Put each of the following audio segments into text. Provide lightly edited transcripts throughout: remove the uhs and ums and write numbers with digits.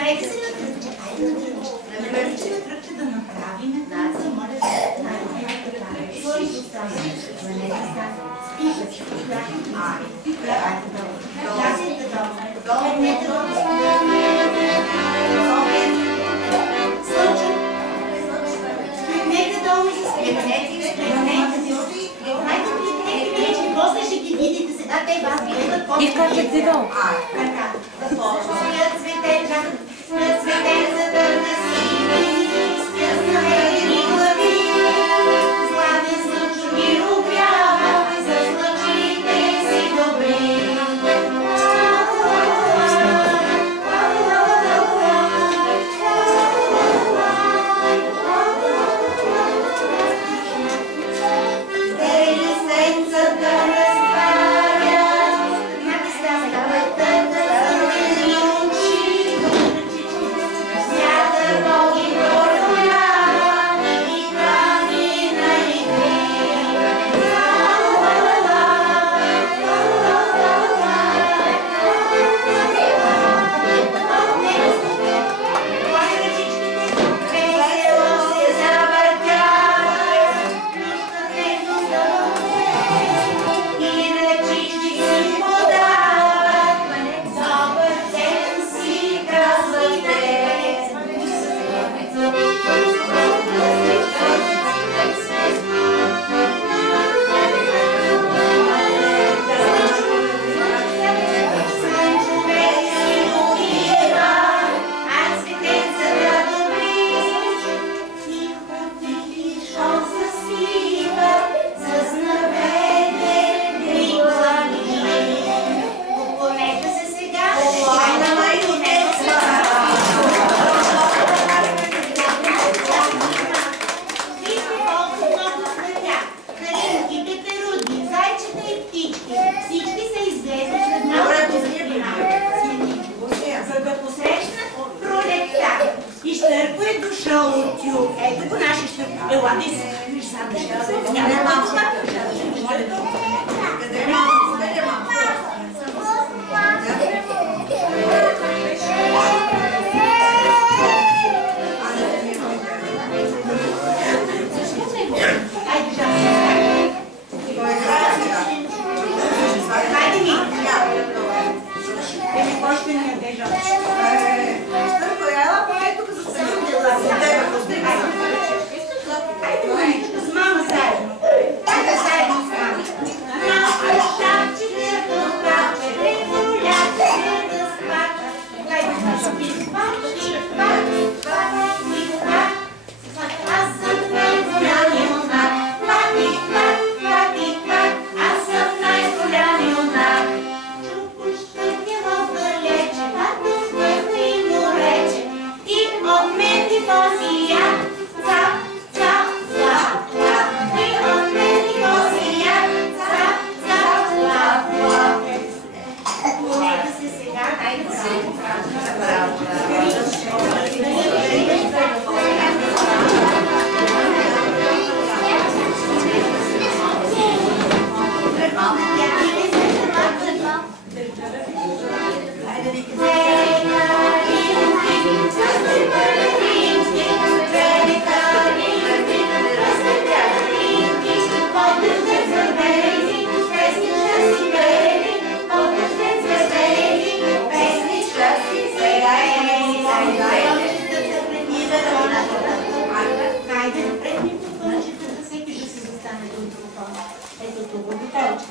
Съберете се на кръгче. Айде на кръгче. Съберете се на кръгче да направим. Моля да после ще ги видите сега, те вас гледат. И скачат си долу. Така. Започват цветенча, цветен за дърна сини, спят снарени глави. Славен слънчо ги огрява, с лъчите си добри. Дели сенцата разтварят, натискаме тънка очи. Вятър боги проявява и храни на игри. Весело се завъртят, нощта дневно и ръчички си подават. Добър ден си казвайте. Слънчо весело идва, а цветенцата добри. Тихо, тихи шум заспива, с наведени глави. Поклонете се сега. Поклонете се. Вижте колко много цветя. Калинките, перуди, зайчета и птички. Всички са излезли след малко светлина. За да посрещнат пролетта. И Щърко е дошъл от юг. Ето го нашия Щърко. Елате си. Виж сам. Няма малко. Айде, Жан. Хайде ми. Еми, кой ще ни яде, Жан? Щърко, ела поне тук за сега. Айде, мамичка, с мама заедно. Айде заедно с мама. Малко шапче, кълпаче, регуляте се да спака. Айде, спи, спачи, спачи, аз съм най-голямия знак. Аз съм най-голямия знак. Чупущъртя в далече, като смъртно и му рече. И от мен ти този яд. Цап, цап, цап, цап. И от мен ти този яд. Цап, цап, цап, цап. Нека се сега, айде браво. Хайде, напред ми попълчите, да всеки да се застане до микрофона. Ето тук, готовче.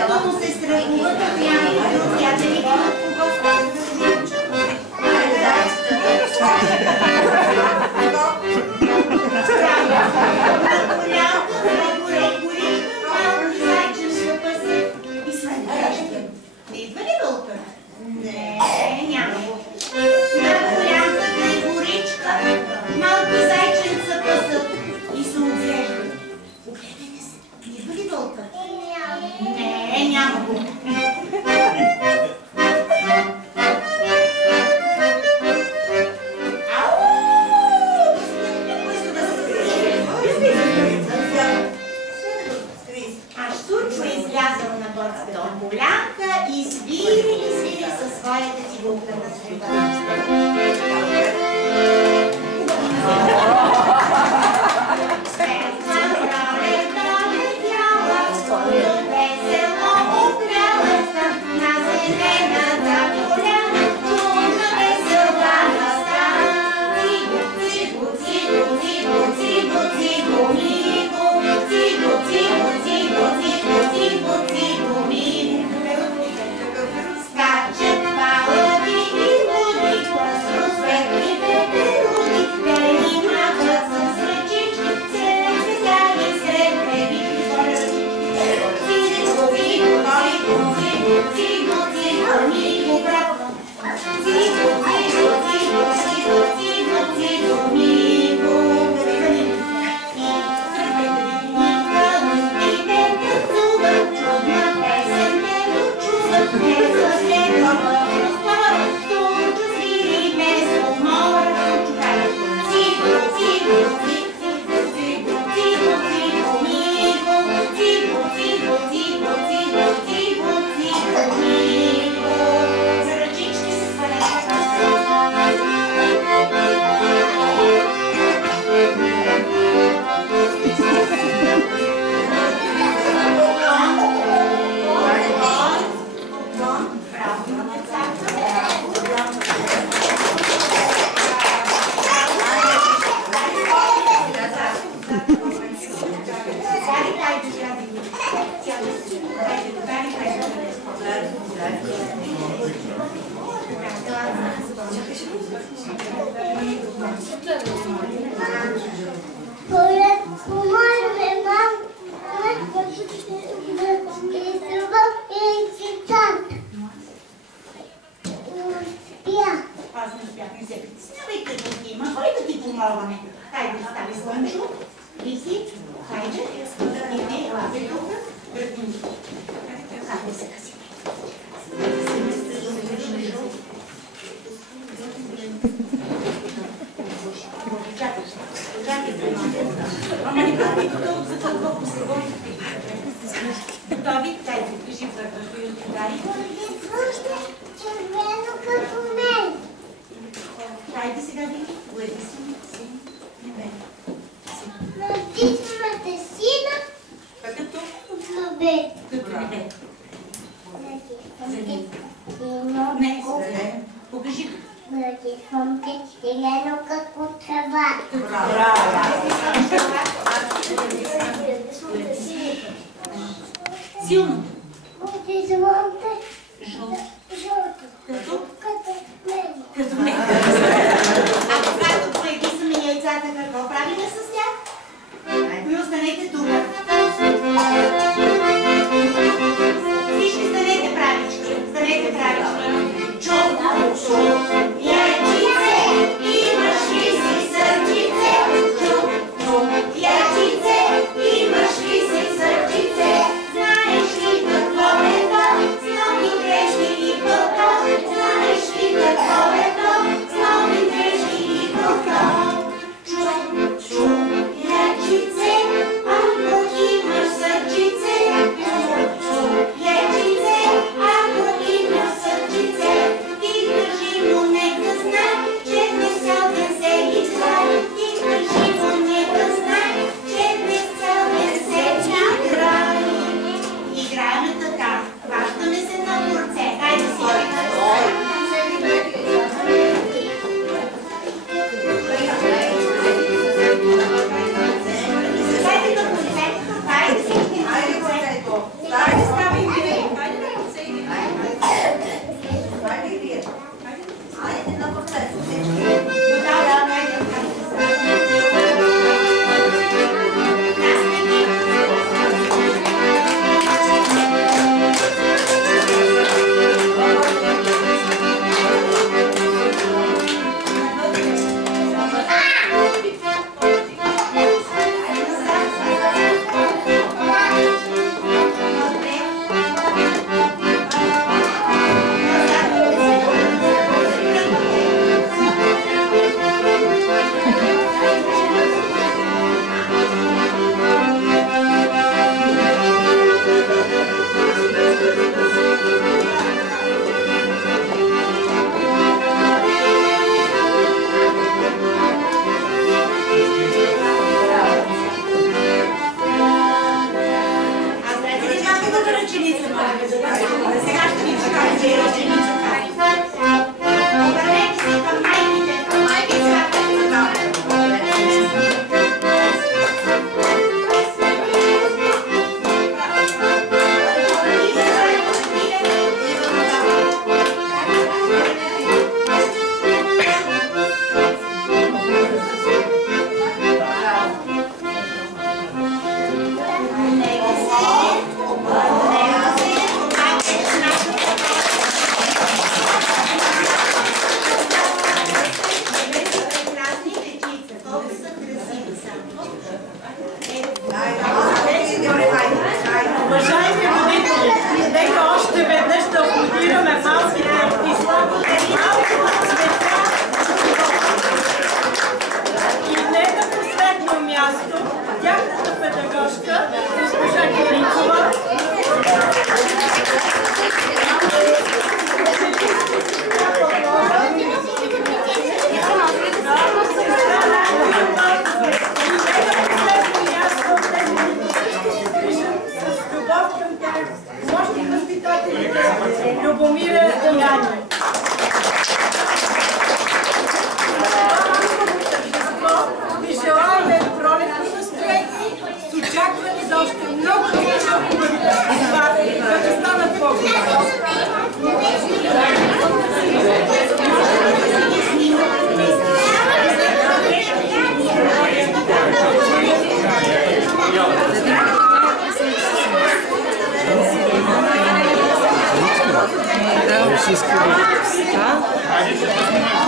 като му се страхува, постоянно приятели имат кого става да се учат. На полянка, на горе, горичка, малки зайченска пъси. И свърнежка. Не идва ли вълка? Не, няма вълка. На полянката е горичка, малки зайченца пъсат и се оглеждат. Огледайте се. Не идва ли вълка? Не, няма вълка. Полянка и свири със своята цигулка на света. Светла пролетта летяла, скоро весело укрялася на зелената поляна, чудна веселата стана. Цигу, цигу, цигу, цигу, цигу, мигу, цигу, цигу, цигу, цигу, цигу, цигу, мигу. Скачат палави и луди, разросветлите перуди, бели махат с ръчички, сред цветя и сред бебички ръчички. Цигу, цигу, цигу, цигу, цигу, цигу, мигу, браво. Цигу, цигу, цигу, цигу, цигу, цигу, мигу. И тръпетите танцуват, чудна песен те дочуват, не съседва простора, случа свири вместо мора. Цигу, цигу, цигу, цигу, цигу, цигу, мигу, цигу, цигу, цигу, цигу, цигу, цигу, мигу. За ръчички се свалят. Аз не успях, не се притеснявайте, има. Кой да ти помогваме? Хайде, стави Слънчо. Лиси, хайде. Иди, лази тук. Хайде сега си. Чакай. Ама не прави тук за толкова се води. Готови? Дайте, кажи първо, кои удари. Червено като мен. Хайде сега, Вики. Уеди си. Натисмате сина Като? в небе. Като небе. Не, Покажи. натисвам те зелено като трава. Силно. Натисвам те Жълто. жълто като мен. Като мен. А когато поеди сами яйцата, какво правим с тях? Кои останете тук. Всички станете правички. Станете правички. Чук, чук, яйчице, имаш ли си сърчице? Чук, чук, яйчице, имаш ли си сърчице? Знаеш ли какво е това? С нови грешни другата ръченица. Сега ще ви покажа ръченица.